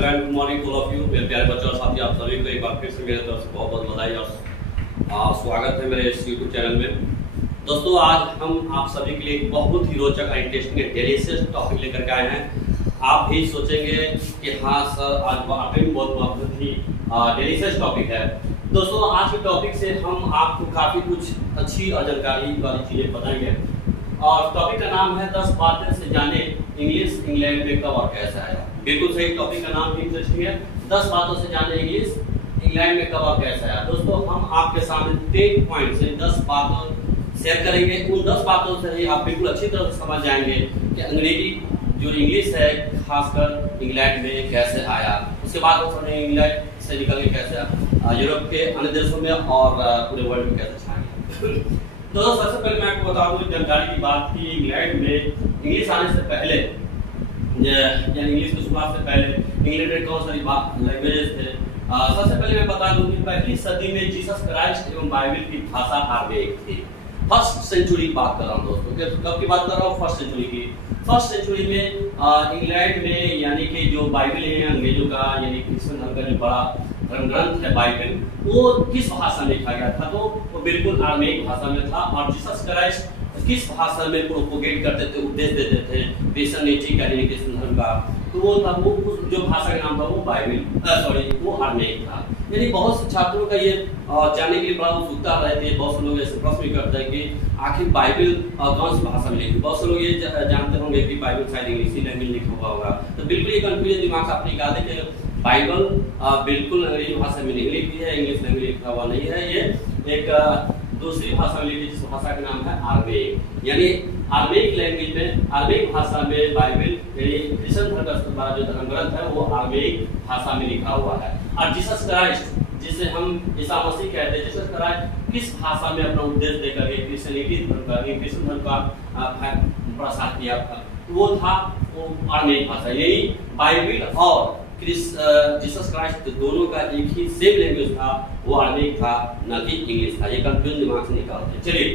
Hello and good morning to all of you. मेरे प्यारे बच्चों और साथी, आप सभी को एक बार फिर से मेरे तरफ से बहुत बहुत बधाई और स्वागत है मेरे इस यूट्यूब चैनल में। दोस्तों, आज हम आप सभी के लिए एक बहुत ही रोचक इंटरेस्टिंग डेलीशियस टॉपिक लेकर के आए हैं। आप भी सोचेंगे कि हाँ सर, आज वाकई में बहुत ही डेलीशियस टॉपिक है। दोस्तों, आज के टॉपिक से हम आपको काफ़ी कुछ अच्छी और जानकारी वाली चीज़ें बताएंगे। और टॉपिक का नाम है 10 बातें से जाने इंग्लिश इंग्लैंड में कब और कैसे आया। बिल्कुल सही, टॉपिक का नाम भी इंटरेस्टिंग है। 10 बातों से जाने इंग्लिश इंग्लैंड में कब और कैसे आया। दोस्तों, हम आपके सामने 10 पॉइंट से 10 बातों शेयर करेंगे। उन 10 बातों से ही आप बिल्कुल अच्छी तरह से समझ जाएंगे कि अंग्रेजी जो इंग्लिश है खासकर इंग्लैंड में कैसे आया। उसके बाद हम समझेंगे इंग्लैंड से निकल के कैसे यूरोप के अन्य देशों में और पूरे वर्ल्ड में कैसे छाएंगे। तो सबसे पहले मैं आपको बता दूं जानकारी की बात की इंग्लैंड में इंग्लिश आने से पहले, यानी इंग्लिश की शुरुआत से पहले इंग्लैंड में कौन सारी लैंग्वेजेस थे। सबसे पहले मैं बता दूं कि पहली सदी में जीसस क्राइस्ट एवं बाइबल की भाषा अरामीक थी। फर्स्ट सेंचुरी की बात कर रहा हूँ दोस्तों, कब की बात कर रहा हूँ? फर्स्ट सेंचुरी की। फर्स्ट सेंचुरी में इंग्लैंड में यानी कि जो बाइबल है अंग्रेजों का यानी क्रिश्चियन धर्म का जो बड़ा धर्म ग्रंथ है बाइबल, वो किस भाषा में लिखा गया था? तो वो बिल्कुल अरामीक भाषा में था। और जीसस क्राइस्ट किस भाषा में प्रोपोगेट करते थे, उपदेश देते थे क्रिश्चियनिटी का यानी क्रिश्चियन धर्म का? तो वो था, वो जो भाषा का नाम था वो बाइबल वो अरामीक था। यानी बहुत से छात्रों का ये जानने के लिए बड़ा उत्सुकता रहती है। बहुत से लोग ऐसे प्रश्न भी करते हैं कि आखिर बाइबल कौन सी भाषा में लिखी। बहुत से लोग ये जानते होंगे कि बाइबल शायद इंग्लिश लैंग्वेज में लिखा हुआ होगा। तो बिल्कुल ये कंफ्यूजन दिमाग से अपनी निकाल दें कि बाइबल बिल्कुल अंग्रेजी भाषा में नहीं लिखी है, इंग्लिश लैंग्वेज लिखा हुआ नहीं है। ये एक दूसरी भाषा में लिखी, जिस भाषा का नाम है अरामीक। यानी अरामीक लैंग्वेज में, अरामीक भाषा में बाइबल यानी क्रिश्चियन धर्म का जो धर्म ग्रंथ है वो अरामीक भाषा में लिखा हुआ है। और जीसस क्राइस्ट, जिसे हम ईसा मसीह कहते हैं, जीसस क्राइस्ट किस भाषा में अपना उपदेश देकर के क्रिश्चियनिटी धर्म का, क्रिश्चियन धर्म का प्रसार किया था? वो था वो अरामीक भाषा। यही बाइबल और जीसस क्राइस्ट दोनों का एक ही सेम लैंग्वेज था, वो अरामीक था, न कि इंग्लिश था। ये कंफ्यूजन दिमाग से निकालते हैं। चलिए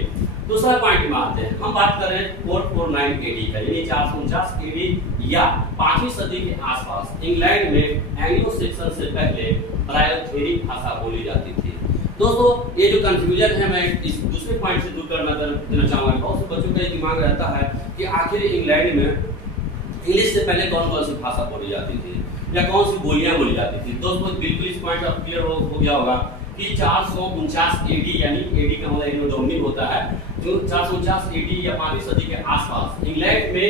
दूसरा पॉइंट में आते हैं। हम बात कर रहे हैं 449 AD का, यानी 449 AD या 5वीं सदी के आसपास इंग्लैंड में एंग्लो सेक्सन से पहले ब्रायोथेरिक भाषा बोली जाती थी। दोस्तों, ये जो कंफ्यूजन है मैं इस दूसरे पॉइंट से दूर करना देना चाहूंगा। बहुत से बच्चों का ये दिमाग रहता है कि आखिर इंग्लैंड में इंग्लिश से पहले कौन कौन सी भाषा बोली जाती थी या कौन सी बोलियां बोली जाती थी। दोस्तों, बिल्कुल इस पॉइंट अब क्लियर हो गया होगा कि 449 AD यानी AD का मतलब एग्नोडोमी होता है, जो 449 AD या 5वीं सदी के आसपास इंग्लैंड में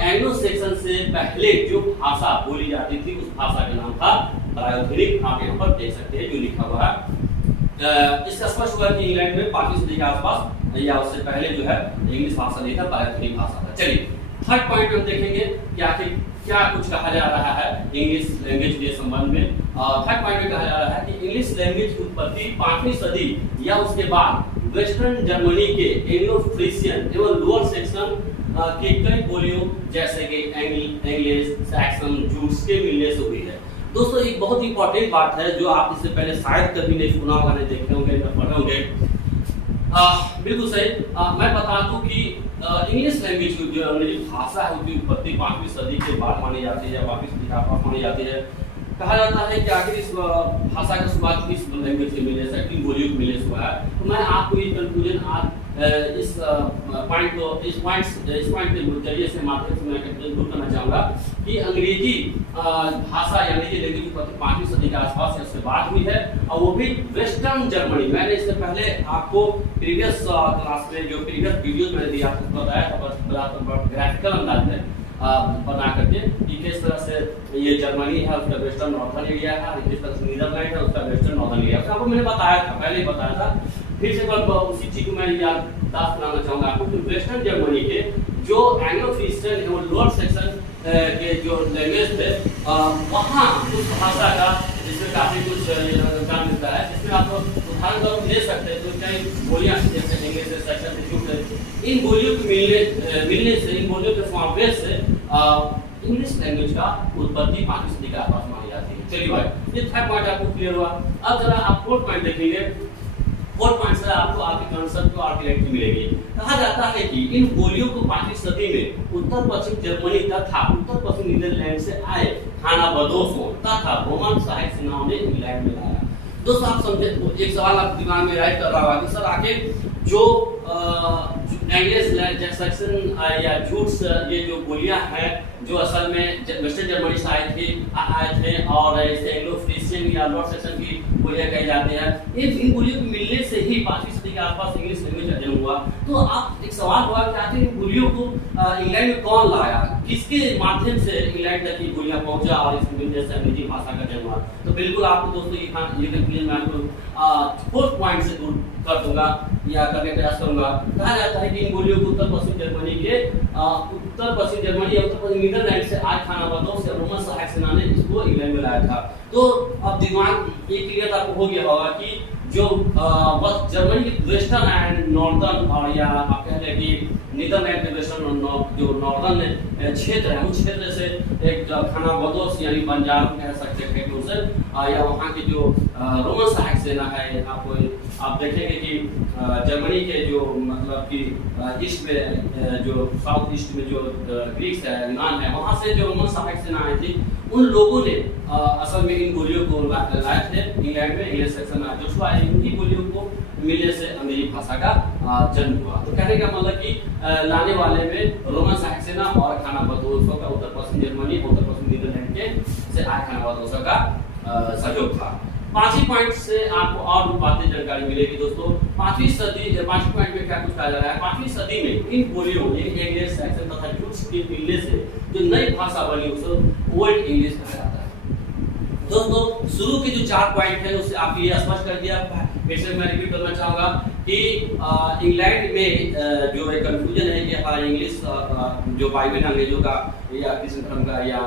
एंग्लो सेक्सन से पहले जो भाषा बोली जाती थी उस भाषा का नाम था ब्रायोथेरिक। आप यहाँ पर देख सकते हैं जो लिखा हुआ है। इसका स्पष्ट हुआ कि इंग्लैंड में 5वीं सदी के आसपास या उससे पहले जो है इंग्लिश भाषा नहीं था, ब्रायोथेरिक भाषा था। चलिए थर्ड पॉइंट हम देखेंगे कि आखिर क्या कुछ कहा जा रहा है इंग्लिश लैंग्वेज के संबंध में। थर्ड पॉइंट में कहा जा रहा है कि इंग्लिश लैंग्वेज की उत्पत्ति 5वीं सदी या उसके बाद वेस्टर्न जर्मनी के एंग्लो फ्रीशियन एवं लोअर सेक्शन के कई बोलियों जैसे कि इंग्लिश, सैक्सन, जूट्स के मिलने से हुई है। दोस्तों, एक बहुत ही इंपॉर्टेंट बात है जो आप इससे पहले शायद कभी नहीं सुना होगा, नहीं देखे होंगे, न पढ़े होंगे। बिल्कुल सही। मैं बता दूं कि इंग्लिश लैंग्वेज की जो अंग्रेजी भाषा है उसकी उत्पत्ति 5वीं सदी के बाद मानी जाती है या 5वीं सदी के आसपास मानी जाती है। कहा जाता है कि आखिर इस भाषा का शुरुआत किस लैंग्वेज से मिले, से किन बोलियों को मिले से हुआ है। तो मैं आपको ये कंक्लूजन आज इस पॉइंट के जरिए से माध्यम से मैं कंक्लूजन दूर करना चाहूँगा कि अंग्रेजी भाषा या अंग्रेजी लैंग्वेज की उत्पत्ति 5वीं सदी के आसपास या उसके बाद हुई है, और वो भी वेस्टर्न जर्मनी। मैंने इससे पहले आपको प्रीवियस क्लास में जो प्रीवियस वीडियोज मैंने दिया आपको बताया था ग्राफिकल अंदाज में बना करके कि किस तरह से ये जर्मनी है उसका वेस्टर्न नॉर्थर्न एरिया है, किस तरह से नीदरलैंड है उसका वेस्टर्न नॉर्थर्न एरिया है। आपको मैंने बताया था, पहले ही बताया था। फिर से उसी चीज को मैं याददाश्त कराना चाहूंगा आपको कि वेस्टर्न जर्मनी के जो एंग्लो फ्रीशियन एवं लोअर सेक्शन के जो लैंग्वेज थे वहाँ उस भाषा का जिसमें काफी कुछ ज्ञान मिलता है, जिसमें आप उदाहरण तौर ले सकते हैं। तो कई बोलियां जैसे इंग्लिश से, सेक्शन से, जूट से, इन बोलियों के मिलने से, इन बोलियों के समावेश से इंग्लिश लैंग्वेज का उत्पत्ति 5वीं सदी के आसपास मानी जाती है। चलिए भाई, ये थर्ड पॉइंट आपको क्लियर हुआ। अब जरा आप फोर्थ पॉइंट देखेंगे 4th पॉइंट से आपको आपके कंसेप्ट को आर्किटेक्ट मिलेगी। कहा जाता है कि इन बोलियों को 5वीं सदी में उत्तर पश्चिम जर्मनी तथा उत्तर पश्चिम नीदरलैंड से आए खानाबदोशों तथा रोमन सहायक सेनाओं ने इंग्लैंड में लाया। दोस्तों आप समझे, एक सवाल आप दिमाग में राइट कर रहा होगा कि सर आखिर जो एंग्लो सैक्सन या जूट्स ये जो बोलियां हैं जो असल में वेस्टर्न जर्मनी से आए थे और इसे एंग्लो फ्रीशियन या नॉर्थ सेक्शन की बोलियां कही जाती हैं, इन बोलियों के मिलने से ही 5वीं सदी के आसपास इंग्लिश लैंग्वेज का जन्म हुआ। तो आप एक सवाल हुआ कि आखिर इन बोलियों को इंग्लैंड में कौन लाया, किसके माध्यम से इंग्लैंड तक ये बोलियां पहुंचा और इसकी मिलने से अंग्रेजी भाषा का जन्म हुआ। तो बिल्कुल आपको दोस्तों ये कंक्लूजन मैं आपको 4th पॉइंट से दूर कर दूंगा या करने का प्रयास करूंगा। कहा जाता है कि इन बोलियों को उत्तर पश्चिम जर्मनी या उत्तर पश्चिम नीदरलैंड से आए खानाबदोश से रोमन सहायक सेना ने इसको इंग्लैंड में लाया था। तो अब दिमाग ये क्लियर आपको हो गया होगा कि जो जर्मनी के वेस्टर्न एंड नॉर्दर्न और या आप कह लें कि नीदरलैंड के वेस्टर्न और जो नॉर्दर्न क्षेत्र है उस क्षेत्र से एक खानाबदोश यानी बंजारा कह सकते हैं उसे या वहाँ की जो रोमन सहायक सेना है, आप देखेंगे कि जर्मनी के जो मतलब कि ईस्ट में जो साउथ ईस्ट में जो ग्रीक्स है, यूनान है, वहाँ से जो रोमन सहायक सेना आई थी उन लोगों ने असल में इन बोलियों को लाए थे इंग्लैंड में। इंग्लिश सेक्शन में जो हुआ इन्हीं बोलियों को मिलने से अंग्रेजी भाषा का जन्म हुआ। तो कहने का मतलब कि लाने वाले में रोमन सहायक सेना और खानाबदोशों का उत्तर पश्चिम जर्मनी उत्तर पश्चिम नीदरलैंड के से आए खानाबदोशों का सहयोग था। 5वीं पॉइंट से आपको और बातें जानकारी मिलेगी दोस्तों। 5वीं पॉइंट में क्या कुछ कहा जा रहा है, 5वीं सदी में इन बोलियों इंग्लिश सेक्शन तथा जूट्स के मिलने से जो नई भाषा बनी उसे ओल्ड इंग्लिश कहा जाता है। दोस्तों शुरू के जो 4 पॉइंट है उससे आप ये स्पष्ट कर दिया। फिर से मैं रिपीट करना चाहूंगा कि इंग्लैंड में जो एक कंफ्यूजन है कि हाँ इंग्लिश जो बाइबल अंग्रेजों का या किसी धर्म का या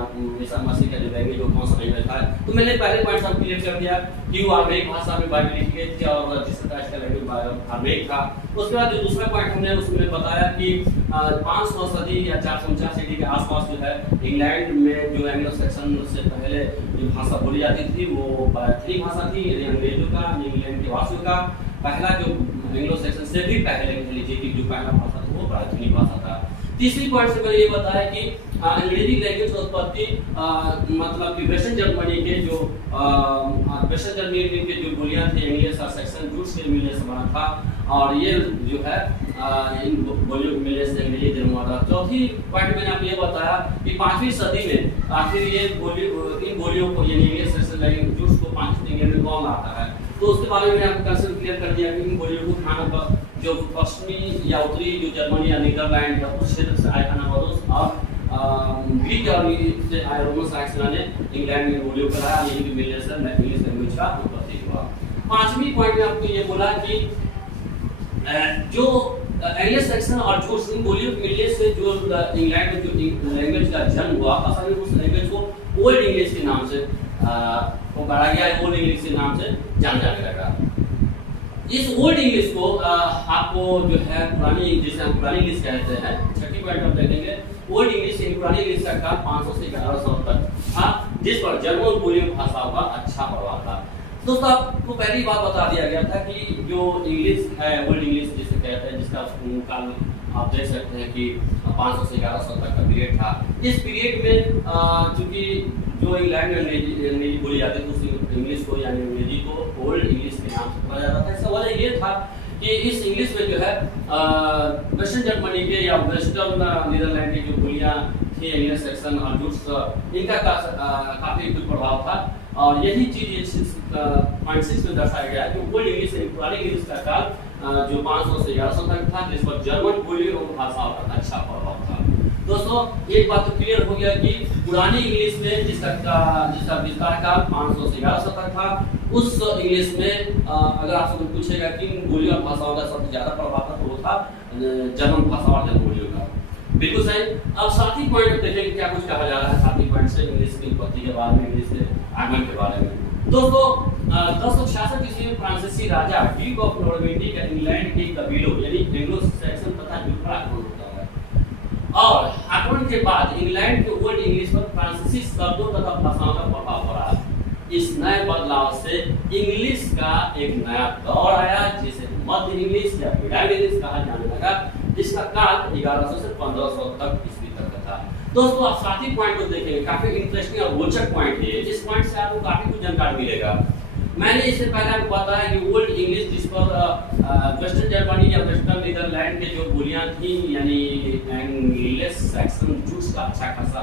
ईसा मसीह का जो लैंग्वेज वो कौन सा लैंग्वेज था। तो मैंने पहले पॉइंट सब क्लियर कर दिया कि वो अरमेक भाषा में बाइबल लिखी गई थी और जिस तरह का लैंग्वेज अरमेक था। उसके बाद जो दूसरा पॉइंट हमने उसमें बताया कि 500 सदी या 449 सदी के आसपास जो है इंग्लैंड में जो एंग्लो सैक्सन से पहले जो भाषा बोली जाती थी वो पैथनी भाषा थी, यानी अंग्रेजों का इंग्लैंड के वासियों का पहला जो एंग्लो सैक्सन से भी पहले कह लीजिए कि जो पहला भाषा था वो पैथनी भाषा था। तीसरी पॉइंट से मैंने ये बताया कि अंग्रेजी लैंग्वेज की उत्पत्ति मतलब कि वेस्टर्न जर्मनी के जो बोलियां थी इंग्लिश और सेक्शन जूट्स के मिलने से बना था और ये जो है इन बोलियों के मिलने से अंग्रेजी जन्म हुआ था। चौथी पॉइंट मैंने आपको ये बताया कि 5वीं सदी में आखिर ये इन बोलियों को यानी इंग्लिश सेक्शन लैंग्वेज जूट्स को 5वीं सदी में कौन लाता है। तो उसके बारे में आपको कंसेप्ट क्लियर कर दिया कि इन बोलियों को खाना जो पश्चिमी या उत्तरी जो जर्मनी या नीदरलैंड या उस क्षेत्र से आए खानाबदोश और ग्रीक और से आए रोमन सहायक सेना ने इंग्लैंड में बोलियों को लाया, यही भी मिलने से इंग्लिश लैंग्वेज का उत्पत्ति हुआ। 5वीं पॉइंट में आपको ये बोला कि जो इंग्लिश सेक्शन और जो इन बोलियों के मिलने से जो इंग्लैंड में जो लैंग्वेज का जन्म हुआ असल में उस लैंग्वेज को ओल्ड इंग्लिश के नाम से पुकारा गया, ओल्ड इंग्लिश के नाम से जाना जाने लगा। इस ओल्ड इंग्लिश को आपको जो है पुरानी जिसे हम पुरानी इंग्लिश कहते हैं, छठी पॉइंट हम देखेंगे ओल्ड इंग्लिश पुरानी इंग्लिश का काल 500 से 1100 तक था जिस पर जर्मन बोलियों भाषाओं का अच्छा प्रभाव था। दोस्तों आपको पहली बात बता दिया गया था कि जो इंग्लिश है ओल्ड इंग्लिश जिसे कहते हैं जिसका काल आप देख सकते हैं कि 500 से 1100 तक का पीरियड था। इस पीरियड में चूंकि जो इंग्लैंड में अंग्रेजी बोली जाती थी उस इंग्लिश को यानी अंग्रेजी को ओल्ड इंग्लिश के नाम से बुलाया जाता था। इसका वजह ये था कि इस इंग्लिश में जो है वेस्टर्न जर्मनी के या वेस्टर्न नीदरलैंड की जो बोलियां थी इंग्लिश सेक्शन और जूट्स इनका काफी कुछ प्रभाव था और यही चीज 6.6 में दर्शाया गया है कि ओल्ड इंग्लिश पुरानी इंग्लिश का काल जो 500 से 1100 तक था जिस पर जर्मन बोलियों और भाषाओं का अच्छा प्रभाव था। दोस्तों एक बात तो क्लियर हो गया कि पुरानी इंग्लिश में जिसका विस्तार काल 500 से 1100 तक था उस इंग्लिश में अगर आपसे कोई पूछेगा कि बोलियों और भाषाओं का सबसे ज्यादा प्रभाव था तो वो था जर्मन भाषा और जर्मन बोलियों का। बिल्कुल सही। अब 7वीं पॉइंट देखेंगे क्या कुछ कहा जा रहा है 7वीं पॉइंट से इंग्लिश की उत्पत्ति के बारे में, इंग्लिश के आगमन के बारे में। दोस्तों 1066 ईस्वी में फ्रांसीसी राजा ड्यूक ऑफ नॉर्मंडी का इंग्लैंड के कबीलों यानी एंग्लो सैक्सन तथा जूट पर आक्रमण होता है और आक्रमण के बाद इंग्लैंड के ओल्ड इंग्लिश पर फ्रांसीसी शब्दों तथा भाषाओं का प्रभाव पड़ा। इस नए बदलाव से इंग्लिश का एक नया दौर आया जिसे मध्य इंग्लिश या मिडाइवल इंग्लिश कहा जाने लगा, जिसका काल 1100 से 1500 तक ईस्वी तक का था। दोस्तों आप साथ ही पॉइंट को देखेंगे, काफी इंटरेस्टिंग और रोचक पॉइंट है, जिस पॉइंट से आपको काफी कुछ जानकारी मिलेगा। मैंने इससे पहले आपको बताया कि ओल्ड इंग्लिश, जिस पर वेस्टर्न जर्मनी या वेस्टर्न नीदरलैंड के जो बोलियां थी, यानी एंग्लिश सैक्सन जूस का अच्छा खासा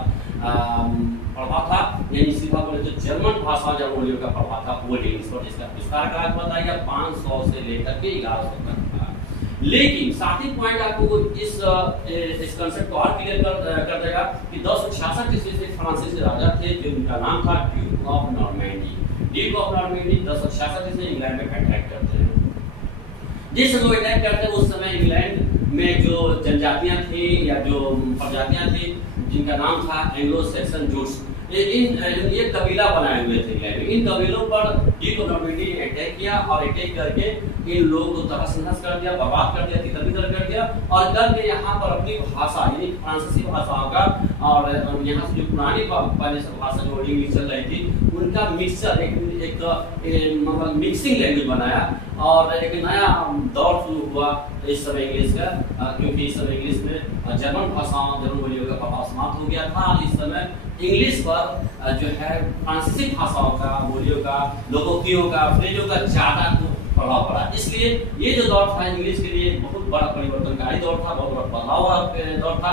प्रभाव था, यानी सीधा बोले तो जर्मन भाषा जब बोलियों का प्रभाव था ओल्ड इंग्लिश पर, जिसका विस्तार का बताया 500 से लेकर के 1100 तक था। लेकिन साथ ही पॉइंट आपको इस कांसेप्ट को और क्लियर कर देगा कि 1066 ईस्वी से फ्रांसीसी राजा थे, जिनका नाम था Duke of Normandy. Duke of Normandy 1066 से इंग्लैंड में अटैक करते हैं। जिस समय अटैक करते हैं उस समय इंग्लैंड में जो जनजातियां थी या जो प्रजातियां थी, जिनका नाम था एंग्लो सैक्सन जूट्स, ये कबीला बनाए हुए थे इंग्लैंड में। इन कबीलों पर ड्यूक ऑफ नॉर्मैंडी ने अटैक किया और अटैक करके इन लोगों को तहस-नहस कर दिया, बर्बाद कर दिया, तितर-बितर कर दिया, और करके यहाँ पर अपनी भाषा यानी फ्रांसीसी भाषाओं का और यहाँ से जो पुरानी पहले से भाषा जो इंग्लिश चल रही थी, उनका मिक्सचर एक मतलब मिक्सिंग लैंग्वेज बनाया और एक नया दौर शुरू हुआ इस समय इंग्लिश का, क्योंकि इस समय इंग्लिश में जर्मन भाषाओं, जर्मन बोलियों का प्रभाव समाप्त हो गया था। इस समय इंग्लिश पर जो है फ्रांसीसी भाषाओं का, बोलियों का, लोकोक्तियों का, फ्रेजों का ज्यादा प्रभाव पड़ा। इसलिए ये जो दौर था इंग्लिश के लिए बहुत बड़ा परिवर्तनकारी दौर था, बहुत बड़ा बदलाव वाला दौर था।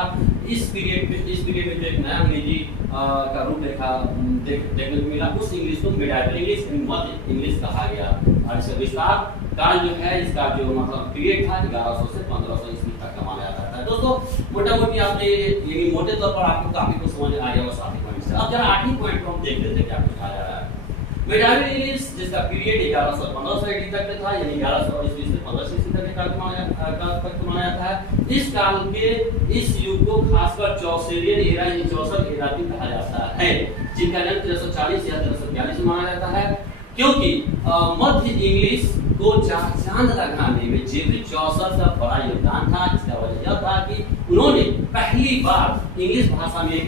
इस पीरियड में जो एक नया अंग्रेजी का रूपरेखा देखने को मिला, उस इंग्लिश को मिडाइवल इंग्लिश, मध्य इंग्लिश कहा गया। और इसका विस्तार काल जो है, इसका जो मतलब पीरियड था 1100 से 1500 ईस्वी तक का माना जाता है। दोस्तों मोटा मोटी आपने ये मोटे तौर पर आपको काफी कुछ समझ आ गया साथी पॉइंट से। अब जरा 8वीं पॉइंट को हम देख लेते हैं क्या कुछ आ रहा है। मिडाइवल इंग्लिश जिसका पीरियड 1100 से 1500 AD तक का था, यानी 1100 ईस्वी से 1500 ईस्वी तक का काल माना जाता है। इस काल के इस युग को खासकर चौसेरियन एरा यानी चौसर एरा भी कहा जाता है, जिनका जन्म 1340 या 1342 में माना जाता है, क्योंकि मध्य इंग्लिश को चांद लगाने में जेबी चौसर का बड़ा योगदान था। इसका वजह यह था कि उन्होंने पहली बार इंग्लिश भाषा में एक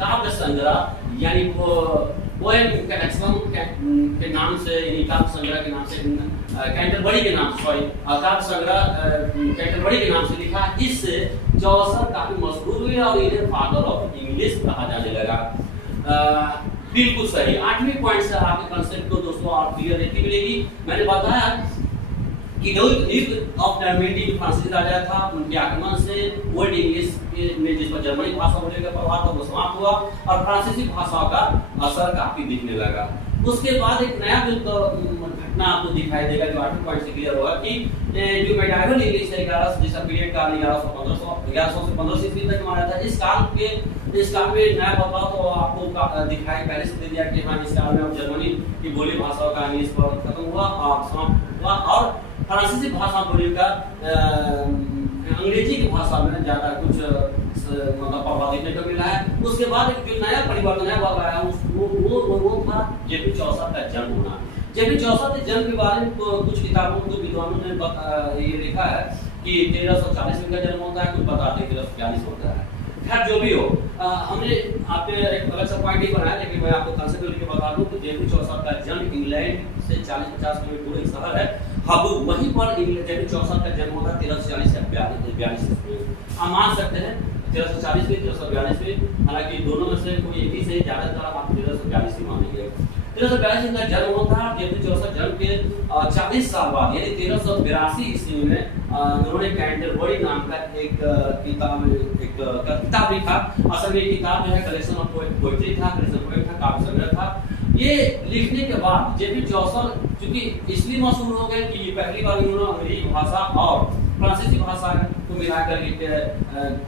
काव्य संग्रह यानी पोएम कैटैक्सम के नाम से, यानी काव्य संग्रह के नाम से, कैंटरबरी के नाम से, काव्य संग्रह कैंटरबरी के नाम से लिखा। इससे चौसर काफी मशहूर हुए और इन्हें फादर ऑफ इंग्लिश कहा जाने लगा। बिल्कुल सही। 8वीं पॉइंट से आपके कंसेप्ट को दोस्तों और क्लियरिटी मिलेगी। मैंने बताया कि ड्यूक ऑफ नॉर्मैंडी जो फ्रांसीसी राजा था, उनके आक्रमण से ओल्ड इंग्लिश में जिस पर जर्मनी भाषा बोलने का प्रभाव था वो समाप्त हुआ और फ्रांसीसी भाषा का असर काफी दिखने लगा। उसके बाद एक नया जो घटना आपको दिखाई देगा, जो 8वीं पॉइंट से क्लियर होगा कि जो मिडाइवल इंग्लिश है 1100 जिसका पीरियड काल 1100 से 1500 ईस्वी तक माना था। इस काल में नया बदलाव तो आपको दिखाई पहले से दे दिया कि हाँ, इस काल में अब जर्मनी की बोली भाषाओं का इंग्लिश पर खत्म हुआ और समाप्त हुआ और फ्रांसीसी भाषा बोली का अंग्रेजी की भाषा में ज्यादा कुछ मतलब प्रभाव देखने को मिला है। उसके बाद एक जो नया परिवर्तन है वो आया, वो था जेपी चौसर का जन्म होना। जेपी चौसर के जन्म के बारे में कुछ किताबों में विद्वानों ने ये लिखा है कि 1340 में का जन्म होता है, कुछ बताते हैं 1342 होता है। खैर जो भी हो, हमने आपने एक अलग सा पॉइंट ही बनाया, लेकिन मैं आपको कंसेप्ट लिख के बता दूं कि जेपी चौसर का जन्म इंग्लैंड से 40-50 किलोमीटर दूर एक शहर है हाबू, वहीं पर जेपी चौसर का जन्म होता है 1340 से 42 में। हम मान सकते हैं 1340 में 1342 में, हालांकि दोनों में से कोई एक ही से ज्यादातर आप 1342 ही मानेंगे। 1342 में जन्म होता है। जेपी चौसर जन्म के 40 साल बाद यानी 1382 ईस्वी में उन्होंने कैंटरबरी नाम का एक किताब लिखा। असल में किताब जो है कलेक्शन ऑफ पोएट्री था, कलेक्शन पोएम था, काव्य संग्रह था। ये लिखने के बाद जेपी चौसर चूंकि इसलिए मशहूर हो गए कि पहली बार उन्होंने अंग्रेजी भाषा और फ्रांसीसी भाषा को मिलाकर एक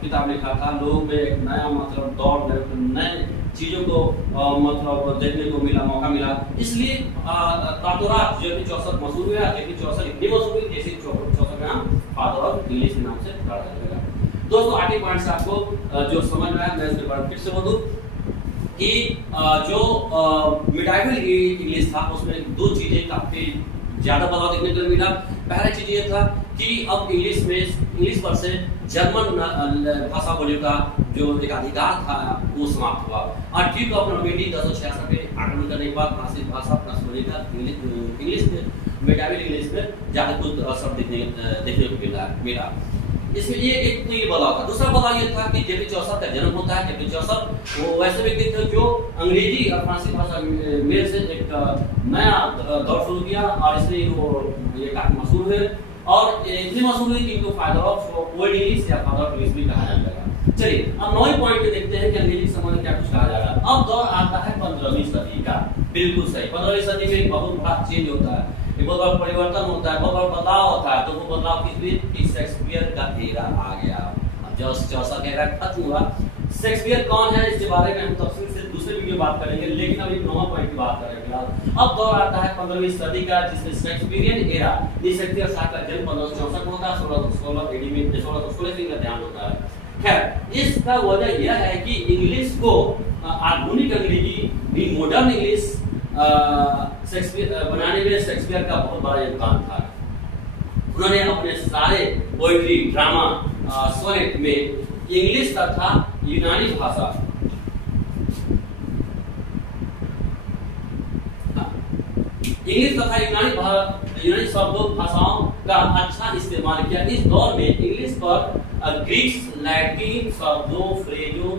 किताब लिखा था। लोग में एक नया मतलब दौर, नए चीजों को मतलब देखने को मिला, मौका मिला। इसलिए रातों-रात जेपी चौसर मशहूर हुआ। जेपी चौसर इतनी मशहूर हुई जैसे चौसर का नाम फादर ऑफ इंग्लिश के नाम से रखा जाएगा। दोस्तों 8वें पॉइंट से आपको जो समझ में आया मैं इसके बारे में फिर से बोलूं कि जो मिडाइवल इंग्लिश था उसमें दो चीजें काफी ज्यादा बदलाव देखने को मिला। पहला चीज ये था कि अब इंग्लिश पर से जर्मन भाषा बोलियों का जो एक अधिकार था वो समाप्त हुआ और ड्यूक ऑफ नॉर्मैंडी 1066 पे आक्रमण करने के बाद फ्रांसीसी भाषा प्लस बोली का इंग्लिश मेटाविल इंग्लिश में ज्यादा कुछ असर देखने को मिला। इसमें एक तो ये बदलाव था। दूसरा बदलाव ये था कि जेपी चौसर का जन्म होता है। जेपी चौसर वो वैसे व्यक्ति थे जो अंग्रेजी और फ्रांसीसी भाषा में से एक नया दौर शुरू किया और इसलिए वो ये काफी मशहूर हुए और इतनी मशहूर हुई कि इनको फादर ऑफ ओल्ड इंग्लिश या फादर ऑफ इंग्लिश भी कहा जाने लगा। चलिए अब 9वें पॉइंट पे देखते हैं कि अंग्रेजी के संबंध में क्या कुछ कहा जा रहा है। अब दौर आता है 15वीं सदी का। बिल्कुल सही, 15वीं सदी में एक बहुत बड़ा चेंज होता है, एक बहुत बड़ा परिवर्तन होता है, बहुत बड़ा बदलाव होता है। तो वो बदलाव किस लिए कि शेक्सपियर का एरा आ गया। अब जो चौसर का एरा खत्म हुआ, शेक्सपियर कौन है इसके बारे में हम तफसील से दूसरे वीडियो बात करेंगे, लेकिन अभी 9वां पॉइंट की बात करेंगे। अब दौर आता है 15वीं सदी का जिसमें शेक्सपियरियन एरा। ये शेक्सपियर साहब का जन्म 1564 में होता है, 1616 एडी में 1616 से इनका ध्यान होता है। खैर इसका वजह यह है कि इंग्लिश को आधुनिक अंग्रेजी भी मॉडर्न इंग्लिश शेक्सपियर बनाने में शेक्सपियर का बहुत बड़ा योगदान था। उन्होंने अपने सारे पोएट्री, ड्रामा, सोनेट में इंग्लिश तथा यूनानी भाषा इंग्लिश तथा यूनानी शब्दों भाषाओं का अच्छा इस्तेमाल किया। इस दौर में इंग्लिश पर ग्रीक, लैटिन शब्दों, फ्रेजो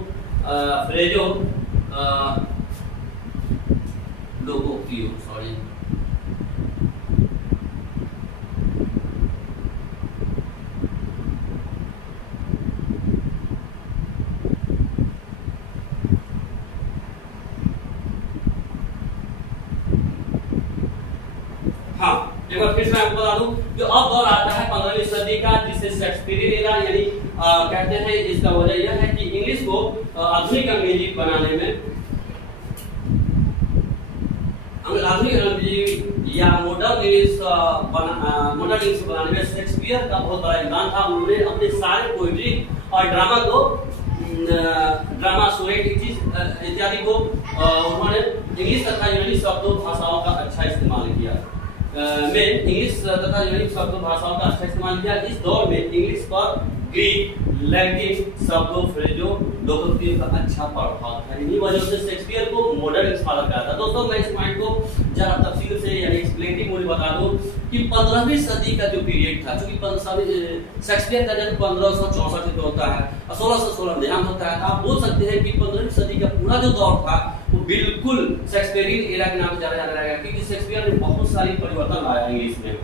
लोगों की सॉरी एक बार फिर से मैं आपको बता दूं, जो अब दौर आता है 15वीं सदी का जिसे शेक्सपियरियन एरा यानी कहते हैं। इसका वजह यह है कि इंग्लिश को आधुनिक अंग्रेजी बनाने में, आधुनिक अंग्रेजी या मॉडर्न इंग्लिश बनाने में शेक्सपियर का बहुत बड़ा योगदान था। उन्होंने अपने सारे पोएट्री और ड्रामा सोनेट इत्यादि को उन्होंने इंग्लिश तथा यूनानी शब्दों भाषाओं का अच्छा इस्तेमाल किया। इंग्लिश तथा यूनानी शब्दों भाषाओं का अच्छा इस्तेमाल किया। इस दौर में इंग्लिश पर ग्रीक, लैटिन शब्दों, फ्रेजों लोगों का अच्छा प्रभाव था। इन्हीं वजह से शेक्सपियर को मॉडर्न इंग्लिश कहा जाता है। दोस्तों मैं इस पॉइंट को जरा तफसील से यानी एक्सप्लेनेटिव मोड बता दूं कि 15वीं सदी का जो पीरियड था, चूंकि शेक्सपियर का जन्म 1564 में होता है और 1616 में देहांत होता है, आप बोल सकते हैं कि 15वीं सदी का पूरा जो दौर था वो बिल्कुल शेक्सपियरियन एरा के नाम से जाना जाने लगा, क्योंकि शेक्सपियर ने बहुत सारी परिवर्तन लाया इंग्लिश में।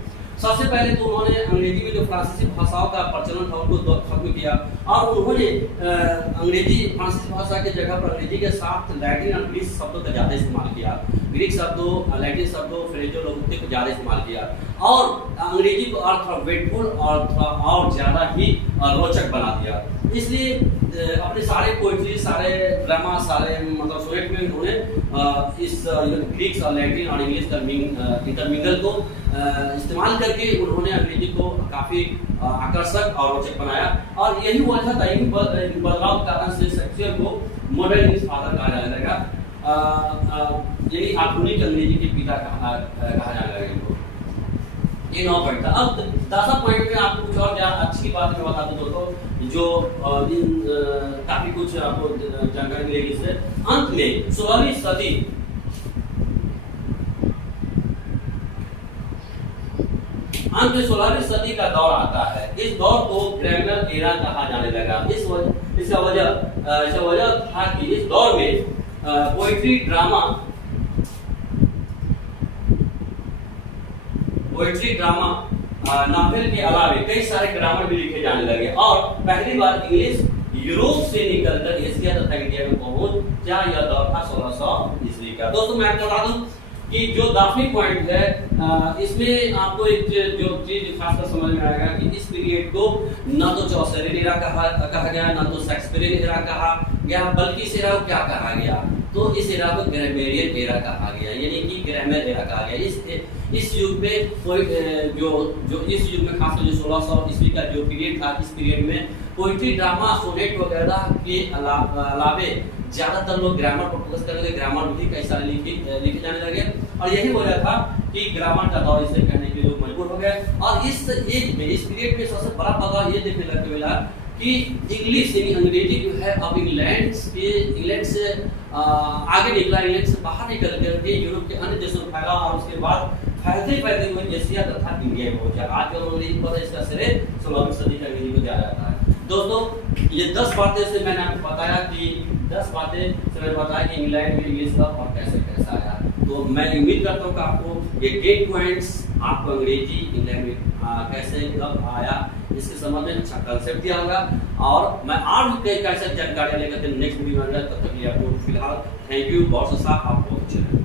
सबसे पहले तो उन्होंने अंग्रेजी में जो फ्रांसीसी भाषाओं का प्रचलन था उनको खत्म किया और उन्होंने अंग्रेजी फ्रांसीसी भाषा के जगह पर अंग्रेजी के साथ लैटिन और ग्रीक शब्दों का ज्यादा इस्तेमाल किया। ग्रीक शब्दों, लैटिन शब्दों, फ्रेजो लोगों को ज्यादा इस्तेमाल किया और अंग्रेजी को अर्थवेटफुल और ज्यादा ही रोचक बना दिया। इसलिए अपने सारे पोएट्री, सारे ड्रामा, सारे मतलब सोनेट में उन्होंने इस ग्रीक और लैटिन और इंग्लिश का इंटरमिंगल को इस्तेमाल करके उन्होंने अंग्रेजी को काफी आकर्षक और रोचक बनाया और यही वजह था। इन बदलाव के कारण से शेक्सपियर को मॉडर्न इंग्लिश फादर कहा जाने लगा, यानी आधुनिक अंग्रेजी के पिता कहा जाने लगा। ये 9 पॉइंट था। अब 10वां पॉइंट में आपको कुछ और अच्छी बात मैं बता दूं दोस्तों, जो काफी कुछ आपको जानकारी मिलेगी इससे। अंत में 16वीं सदी अंत में 16वीं सदी का दौर आता है। इस दौर को ग्रामर एरा कहा जाने लगा। इसका वजह था कि इस दौर में पोएट्री, ड्रामा, नॉवेल के अलावे कई सारे ग्रामर भी लिखे जाने लगे और पहली बार इंग्लिश यूरोप से निकलकर एशिया तथा इंडिया में पहुंचा। यह दौर था 1600 ईस्वी का। दोस्तों मैं आपको बता दूं कि जो दार्शनिक पॉइंट है इसमें आपको एक जो चीज खासकर समझ में आएगा कि इस पीरियड को न तो चौसरियन एरा कहा गया, न तो शेक्सपियरियन एरा कहा गया, बल्कि इस एरा को क्या कहा गया, तो इस एरा को ग्रामेरियन एरा कहा गया, यानी कि ग्रामर एरा कहा गया। इस युग में जो इस युग में खासकर जो 1600 ईस्वी का जो पीरियड था, इस पीरियड में पोएट्री, ड्रामा, सोनेट वगैरह के अलावे ज्यादातर लोग ग्रामर पर फोकस करने लगे। ग्रामर भी कई सारे लिखे जाने लगे और यही वजह था कि ग्रामर का दौर इसे कहने के लोग मजबूर हो गए। और इस पीरियड में सबसे बड़ा बदलाव ये देखने लगते मिला कि इंग्लिश यानी अंग्रेजी जो है अब इंग्लैंड से आगे निकला, इंग्लैंड से बाहर निकल करके यूरोप के अन्य देशों में फैला और उसके बाद फैलते फैलते हुए एशिया तथा इंडिया में पहुंचा। आज कल अंग्रेजी पता इसका श्रेय 16वीं सदी का अंग्रेजी को दिया जाता है। दोस्तों ये 10 बातें से मैंने आपको बताया कि 10 बातें से मैंने बताया कि इंग्लैंड में इंग्लिश का और कैसे कैसा आया। तो मैं उम्मीद करता हूँ कि आपको ये 10 पॉइंट्स आपको अंग्रेजी इंग्लैंड में कैसे कब आया इसके संबंध में अच्छा कंसेप्ट दिया होगा। और मैं और भी कई कैसे जानकारी लेकर नेक्स्ट वीडियो में, तब तक के लिए आपको फिलहाल थैंक यू, बहुत सा आपको अच्छा